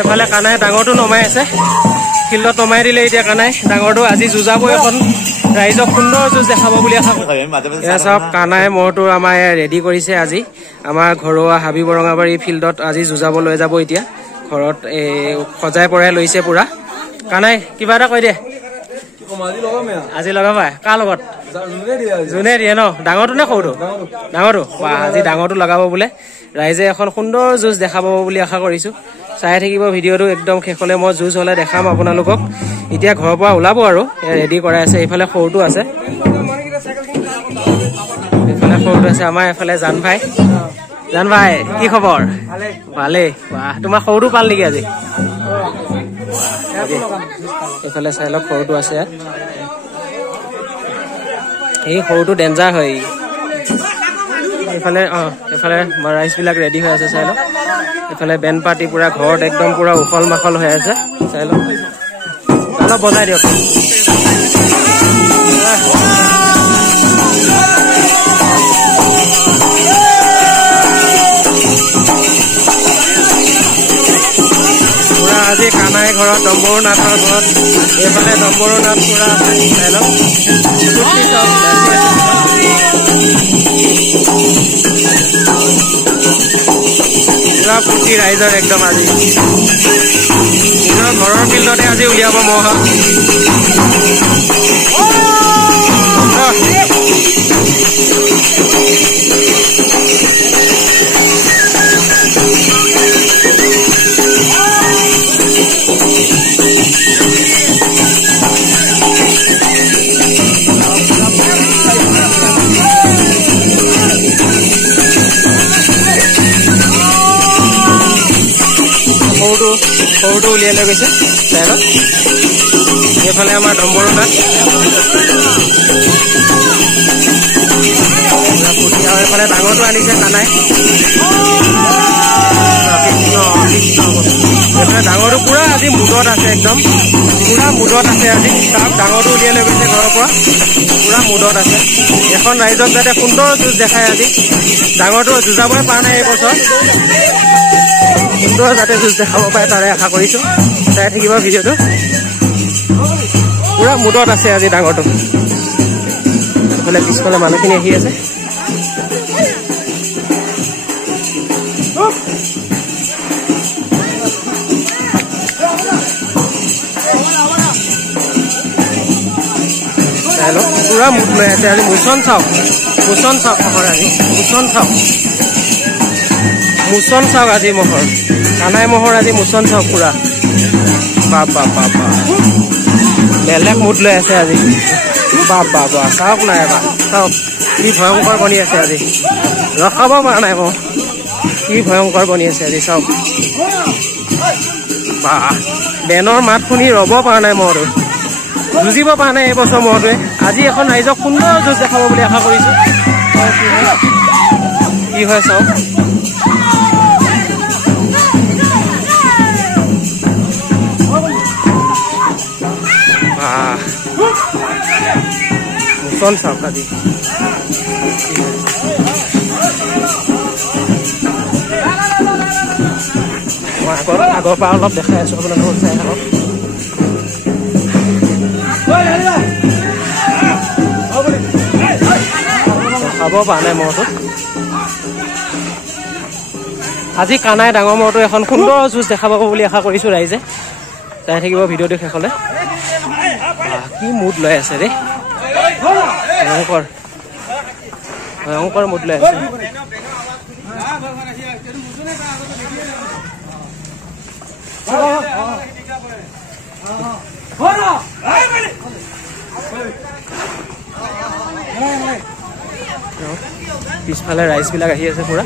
এফালে কানাই ডাঙৰটো নমাই আছে ফিল্ডত নমাই দিলে এতিয়া কানাই ডাঙৰটো আজি যুঁজাব এখন ৰাইজক সুন্দৰ যুঁজ দেখাব বুলি আশা কৰিছোঁ। এয়া চাওক কানাই মহটো আমাৰ ৰেডি কৰিছে আজি আমাৰ ঘৰুৱা হাবি বৰঙাবাৰী ফিল্ডত আজি যুঁজাব লৈ যাব এতিয়া ঘৰত সজাই পৰাই লৈছে পুৰা। কানাই কিবা এটা কৈ দে আজি লগাবা কাৰ লগত যোনে দিয়ে ন ডাঙৰটো নে সৰুটো ডাঙৰটো আজি ডাঙৰটো লগাব বোলে ৰাইজে এখন সুন্দৰ যুঁজ দেখাব বুলি আশা কৰিছোঁ। চাই থাকিব ভিডিঅ'টো একদম শেষলৈ মই যুঁজ হ'লে দেখাম আপোনালোকক। এতিয়া ঘৰৰ পৰা ওলাব আৰু ৰেডি কৰাই আছে এইফালে সৰুটো আছে এইফালে সৰুটো আছে আমাৰ এইফালে জান ভাই কি খবৰ ভালেই তোমাৰ সৰুটো পাল নেকি আজি এইফালে চাই লওক সৰুটো আছে এই সৰুটো ডেঞ্জাৰ হয় এইফালে এইফালে ৰাইজবিলাক ৰেডি হৈ আছে চাই লওক এইফালে বেণ্ড পাৰ্টি পুৰা ঘৰত একদম পুৰা উখল মাখল হৈ আছে চাই লওক অলপ বজাই দিয়ক পুৰা আজি কানাই ঘৰত ডম্বৰু নাথৰ ঘৰত এইফালে ডম্বৰু নাথ পুৰা আছে চাই লওক পুৰা ফূৰ্তি ৰাইজৰ একদম আজি নিজৰ ঘৰৰ ফিল্ডতে আজি উলিয়াব মহ সৰুটো উলিয়াই লৈ গৈছে চাই লওক এইফালে আমাৰ ডম্বৰু নাথ ফূৰ্তি আৰু এইফালে ডাঙৰটো আনিছে কানাই এইফালে ডাঙৰটো পুৰা আজি মুদত আছে একদম পুৰা মুদত আছে আজি তাক ডাঙৰটো উলিয়াই লৈ গৈছে ঘৰৰ পৰা পুৰা মুদত আছে এখন ৰাইজক যাতে সুন্দৰ যুঁজ দেখায় আজি ডাঙৰটো যুঁজাবই পৰা নাই এইবছৰ সুন্দৰ যাতে যুঁজ দেখাব পাৰে তাৰে আশা কৰিছোঁ। চাই থাকিব ভিডিঅ'টো পুৰা মুদত আছে আজি ডাঙৰটো এইফালে পিছফালে মানুহখিনি আহি আছে চাই লওক পুৰা মুদ লৈ আছে আজি মোচন চাওক মহৰ আজি মোচন চাওক আজি মহৰ কানাই মহৰ আজি মোচন চাওক পুৰা বাপ বেলেগ মুদ লৈ আছে আজি বাপ চাওক নাই এবাৰ চাওক কি ভয়ংকৰ বনি আছে আজি ৰখাব পৰা নাই মহ কি ভয়ংকৰ বনি আছে আজি চাওক বেনৰ মাত শুনি ৰ'ব পৰা নাই মহটো যুঁজিব পৰা নাই এইবছৰ মহটোৱে আজি এখন ৰাইজক সুন্দৰ যুঁজ দেখাব বুলি আশা কৰিছোঁ কি হয় চাওক মোচন চাওক আজি আগৰ পৰা অলপ দেখাই আছো আপোনালোকক চাই থাকক খাব পৰা নাই মহটো আজি কানাই ডাঙৰ মহটো এখন সুন্দৰ যুঁজ দেখাব বুলি আশা কৰিছোঁ ৰাইজে চাই থাকিব ভিডিঅ'টো শেষলৈ কি মুড লৈ আছে ৰে ভয়ংকৰ মুড লৈ আছে পিছফালে ৰাইজবিলাক আহি আছে পুৰা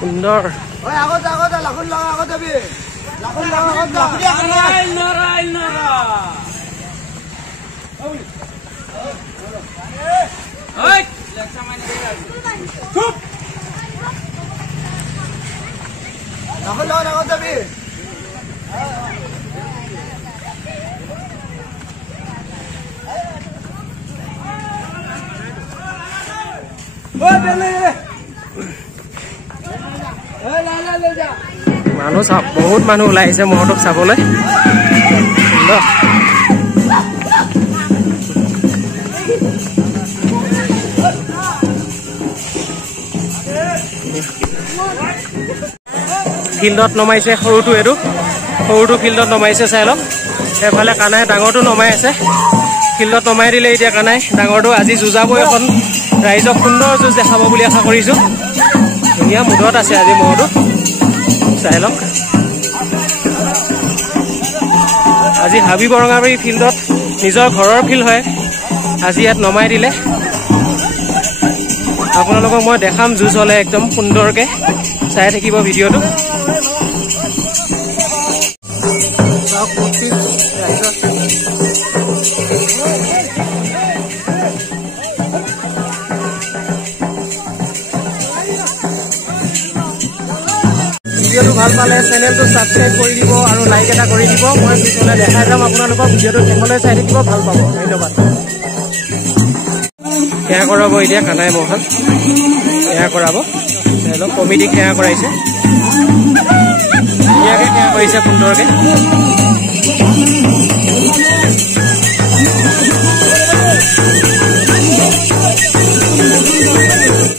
সুন্দৰ মানুহ চাওক, বহুত মানুহ ওলাই আহিছে মহটোক চাবলৈ। ফিল্ডত নমাইছে সৰুটো, এইটো সৰুটো ফিল্ডত নমাইছে, চাই লওক। এফালে কানাই ডাঙৰটো নমাই আছে, ফিল্ডত নমাই দিলে এতিয়া কানাই ডাঙৰটো। আজি যুঁজাব এখন, ৰাইজক সুন্দৰ যুঁজ দেখাব বুলি আশা কৰিছোঁ। ধুনীয়া মুদত আছে আজি মহটো, চাই লওক। আজি হাবি বৰঙাবাৰী ফিল্ডত নিজৰ ঘৰৰ ফিল্ড হয়, আজি ইয়াত নমাই দিলে। আপোনালোকক মই দেখাম যুঁজ হ'লে একদম সুন্দৰকৈ, চাই থাকিব ভিডিঅ'টো। ভিডিঅ'টো ভাল পালে চেনেলটো ছাবস্ক্ৰাইব কৰি দিব আৰু লাইক এটা কৰি দিব। মই পিছলৈ দেখাই যাম আপোনালোকক, ভিডিঅ'টো শেষলৈ চাই থাকিব, ভাল পাব। ধন্যবাদ। সেয়া কৰাব এতিয়া কানাই মহল, সেয়া কৰাব। চাই লওক, কমিটিক সেয়া কৰাইছে, ধুনীয়াকৈ সেয়া কৰিছে সুন্দৰকৈ।